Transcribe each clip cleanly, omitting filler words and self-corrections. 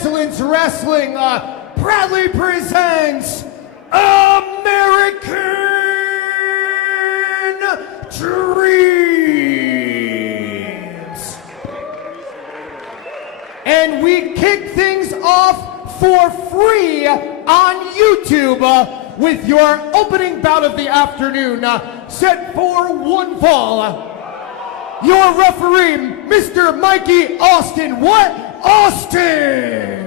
Excellence Wrestling proudly presents American Dreams. And we kick things off for free on YouTube with your opening bout of the afternoon, set for one fall. Your referee, Mr. Mikey Austin. What? Austin!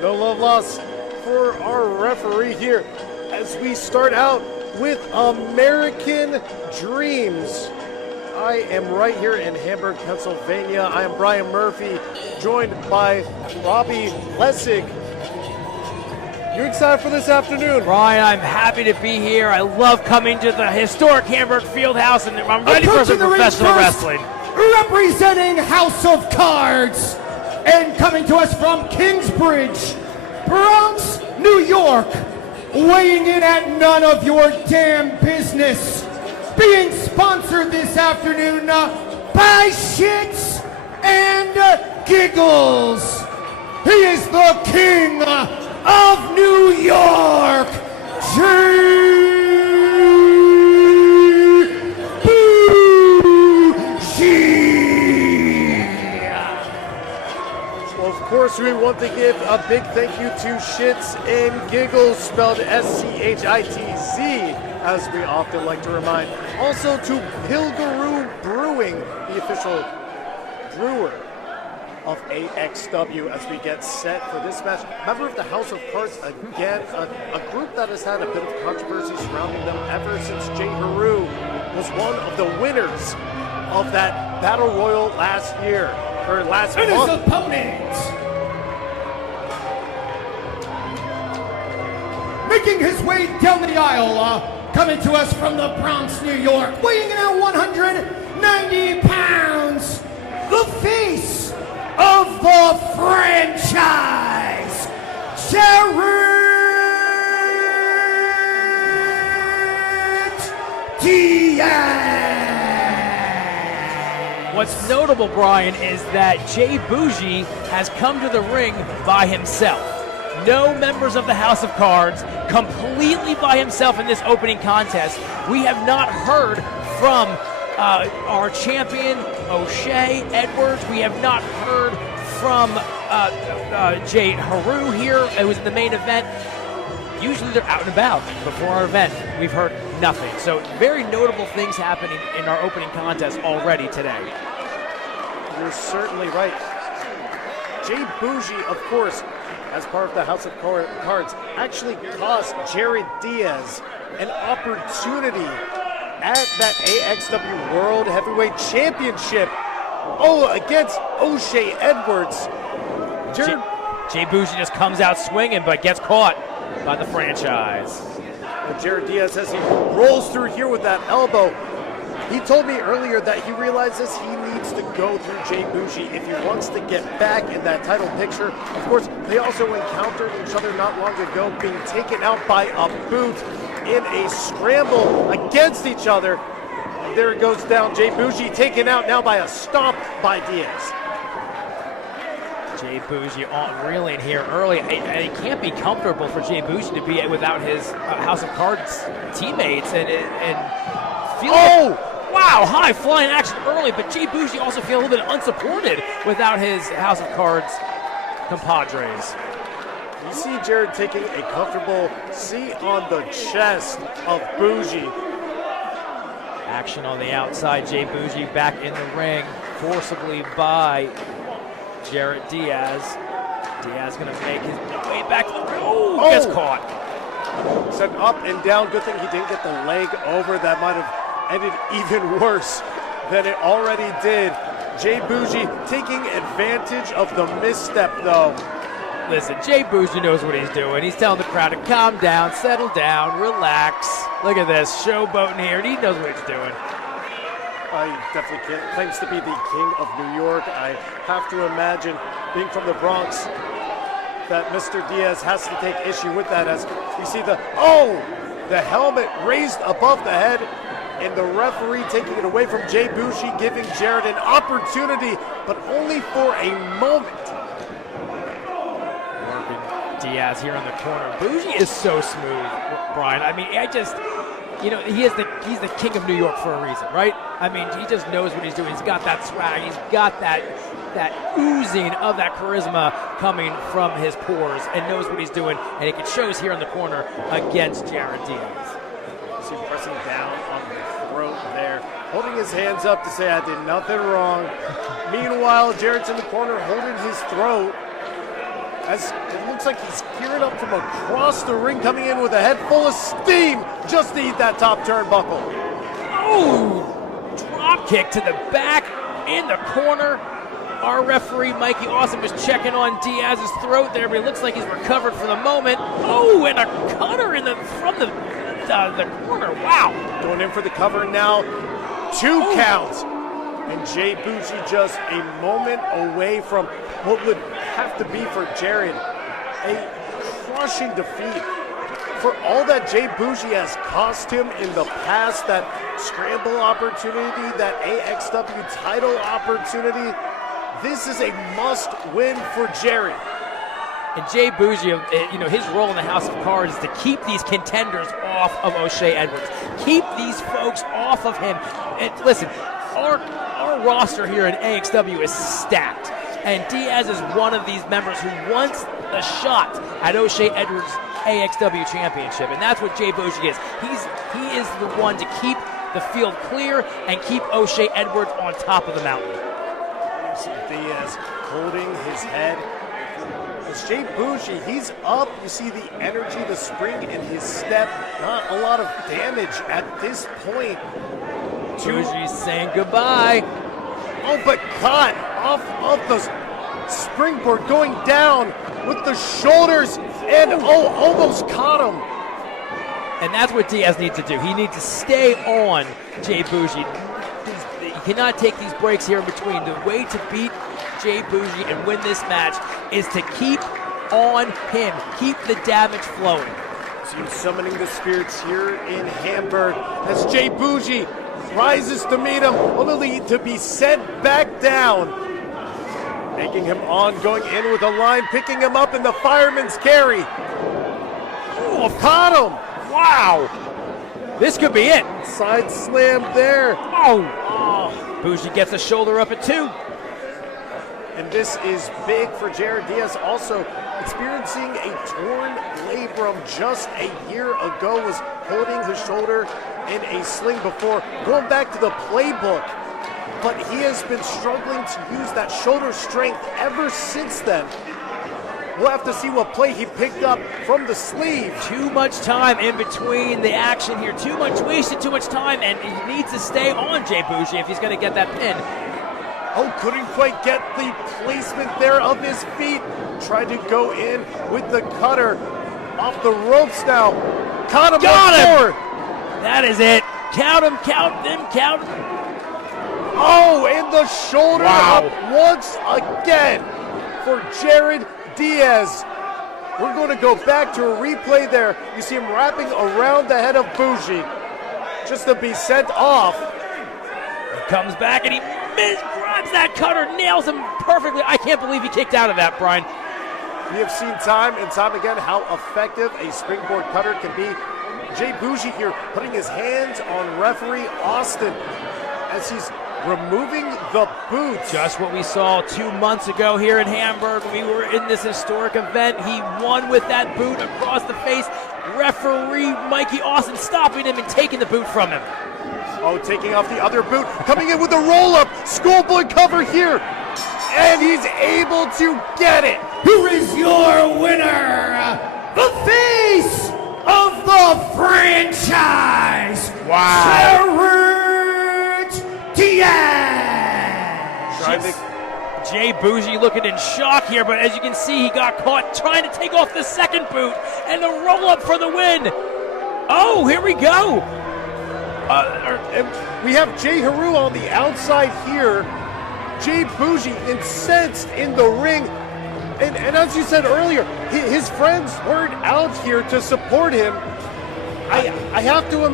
No love lost for our referee here as we start out with American Dreams. I am right here in Hamburg, Pennsylvania. I am Brian Murphy, joined by Robbie Lessig. You excited for this afternoon? Brian, I'm happy to be here. I love coming to the historic Hamburg Fieldhouse, and I'm ready for some professional wrestling. Representing House of Cards, and coming to us from Kingsbridge, Bronx, New York, weighing in at none of your damn business, being sponsored this afternoon by Shits and Giggles. He is the king of New York, Boujii. Well, of course, we want to give a big thank you to Shits and Giggles, spelled S-C-H-I-T-Z, as we often like to remind. Also to Pilgaroo Brewing, the official brewer of AXW, as we get set for this match. Member of the House of Cards, again, a group that has had a bit of controversy surrounding them ever since Jay Haru was one of the winners of that Battle Royal last year, or last month. And his opponent, making his way down the aisle, coming to us from the Bronx, New York, weighing in at 190 pounds, the face of the franchise, Jarett Diaz. What's notable, Brian, is that Jay Boujii has come to the ring by himself. No members of the House of Cards, completely by himself in this opening contest. We have not heard from our champion, O'Shea Edwards. We have not heard from Jay Haru here. It was in the main event. Usually they're out and about before our event. We've heard nothing. So very notable things happening in our opening contest already today. You're certainly right. Jay Boujii, of course, as part of the House of Cards, actually cost Jarett Diaz an opportunity at that AXW World Heavyweight Championship. Oh, against O'Shea Edwards. Jay Boujii just comes out swinging, but gets caught by the franchise. And Jarett Diaz, as he rolls through here with that elbow, he told me earlier that he realizes he needs to go through Jay Boujii if he wants to get back in that title picture. Of course, they also encountered each other not long ago, being taken out by a boot in a scramble against each other. And there it goes down. Jay Boujii taken out now by a stomp by Diaz. Jay Boujii reeling here early. And it can't be comfortable for Jay Boujii to be without his House of Cards teammates and feel. Oh! Wow, high flying action early, but Jay Boujii also feels a little bit unsupported without his House of Cards compadres. You see Jarett taking a comfortable seat on the chest of Boujii. Action on the outside. Jay Boujii back in the ring, forcibly by Jarett Diaz. Diaz gonna make his way back to the ring. Oh, gets caught. Set up and down. Good thing he didn't get the leg over. That might have ended even worse than it already did. Jay Boujii taking advantage of the misstep, though. Listen, Jay Boujii knows what he's doing. He's telling the crowd to calm down, settle down, relax. Look at this, showboating here, and he knows what he's doing. I definitely can't. Claims to be the king of New York. I have to imagine, being from the Bronx, that Mr. Diaz has to take issue with that, as we see the helmet raised above the head. and the referee taking it away from Jay Boujii, giving Jarett an opportunity, but only for a moment. Diaz here in the corner. Boujii is so smooth, Brian. I mean, he's the king of New York for a reason, right? I mean, he just knows what he's doing. He's got that swag. He's got that oozing of that charisma coming from his pores and knows what he's doing, and it shows here in the corner against Jarett Diaz. See him pressing down on the throat there, holding his hands up to say, I did nothing wrong. Meanwhile, Jarrett's in the corner holding his throat, as it looks like he's gearing up from across the ring, coming in with a head full of steam just to eat that top turnbuckle. Oh, drop kick to the back in the corner. Our referee, Mikey Austin, was checking on Diaz's throat there, but it looks like he's recovered for the moment. Oh, and a cutter from the corner. Wow. Going in for the cover now. 2 counts. And Jay Boujii just a moment away from what would have to be for Jarett a crushing defeat. For all that Jay Boujii has cost him in the past, that scramble opportunity, that AXW title opportunity, this is a must-win for Jarett. And Jay Boujii, his role in the House of Cards is to keep these contenders off of O'Shea Edwards. Keep these folks off of him. And listen, our roster here at AXW is stacked. And Diaz is one of these members who wants a shot at O'Shea Edwards' AXW championship. And that's what Jay Boujii is. He is the one to keep the field clear and keep O'Shea Edwards on top of the mountain. Diaz holding his head. As Jay Boujii, he's up. You see the energy, the spring in his step. Not a lot of damage at this point. Boujii saying goodbye. Oh, but caught off of the springboard, going down with the shoulders, and almost caught him. And that's what Diaz needs to do. He needs to stay on Jay Boujii. He cannot take these breaks here in between. The way to beat Jay Boujii and win this match is to keep on him, keep the damage flowing. So he's summoning the spirits here in Hamburg as Jay Boujii rises to meet him, only to be sent back down. Making him on, going in with a line, picking him up in the fireman's carry. Oh, caught him! Wow! This could be it. Side slam there. Oh! Boujii gets a shoulder up at 2. And this is big for Jarett Diaz, also experiencing a torn labrum just a year ago, was holding his shoulder in a sling before going back to the playbook. But he has been struggling to use that shoulder strength ever since then. We'll have to see what play he picked up from the sleeve. Too much time in between the action here. Wasted too much time, and he needs to stay on Jay Boujii if he's going to get that pin. Oh, couldn't quite get the placement there of his feet. Tried to go in with the cutter off the ropes now. Caught him. Got him! That is it. Count him, count them, count him. Oh, and the shoulder up once again for Jarett Diaz. We're going to go back to a replay there. You see him wrapping around the head of Boujii just to be sent off. He comes back and he grabs that cutter, nails him perfectly. I can't believe he kicked out of that, Brian. We have seen time and time again how effective a springboard cutter can be. Jay Boujii here putting his hands on referee Austin as he's removing the boots. Just what we saw 2 months ago here in Hamburg. We were in this historic event. He won with that boot across the face. Referee Mikey Austin stopping him and taking the boot from him. Oh, taking off the other boot. Coming in with a roll-up. Schoolboy cover here. And he's able to get it. Who is your winner? The face of the franchise. Wow. Jarett Diaz. Jay Boujii looking in shock here, but as you can see, he got caught trying to take off the second boot, and the roll-up for the win. Oh, here we go. And we have Jay Haru on the outside here. Jay Boujii incensed in the ring. And as you said earlier, his friends weren't out here to support him. I have to imagine.